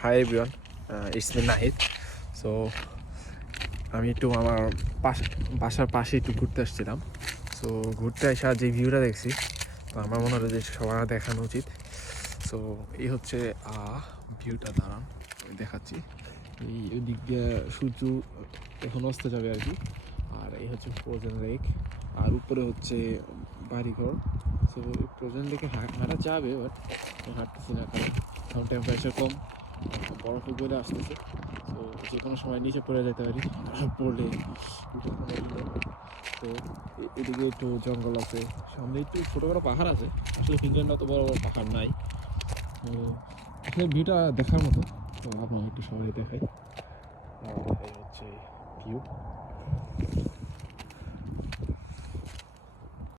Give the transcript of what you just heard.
Hi everyone, it's me Nahid. So আমি একটু আমার বাসার পাশে একটু ঘুরতে আসছিলাম। সো ঘুরতে আসা যে ভিউটা দেখছি, তো আমার মনে হলো যে সবার দেখানো উচিত। সো এই হচ্ছে ভিউটা, দাঁড়ান আমি দেখাচ্ছি। এই দিক দিয়ে সূর্য এখন অস্ত যাবে আর কি। আর এই হচ্ছে ফ্রোজেন লেক, আর উপরে হচ্ছে বাড়িঘর। সো ফ্রোজেন লেকে হাঁটা যাবে, বাট হাঁটতেছি না, কারণ এখন টেম্পারেচার কম, বরফও গলে আসতেছে। তো যে কোনো সময় নিচে পড়ে যেতে পারি, আর পড়লে তো এদিকে একটু জঙ্গল আছে, সামনে একটু ছোটো বড়ো পাহাড় আছে। আসলে ফিনল্যান্ডে অত বড় বড় পাহাড় নাই। তো আসলে ভিউটা দেখার মতো, তো আপনার একটু সবাই দেখাই। এই হচ্ছে ভিউ।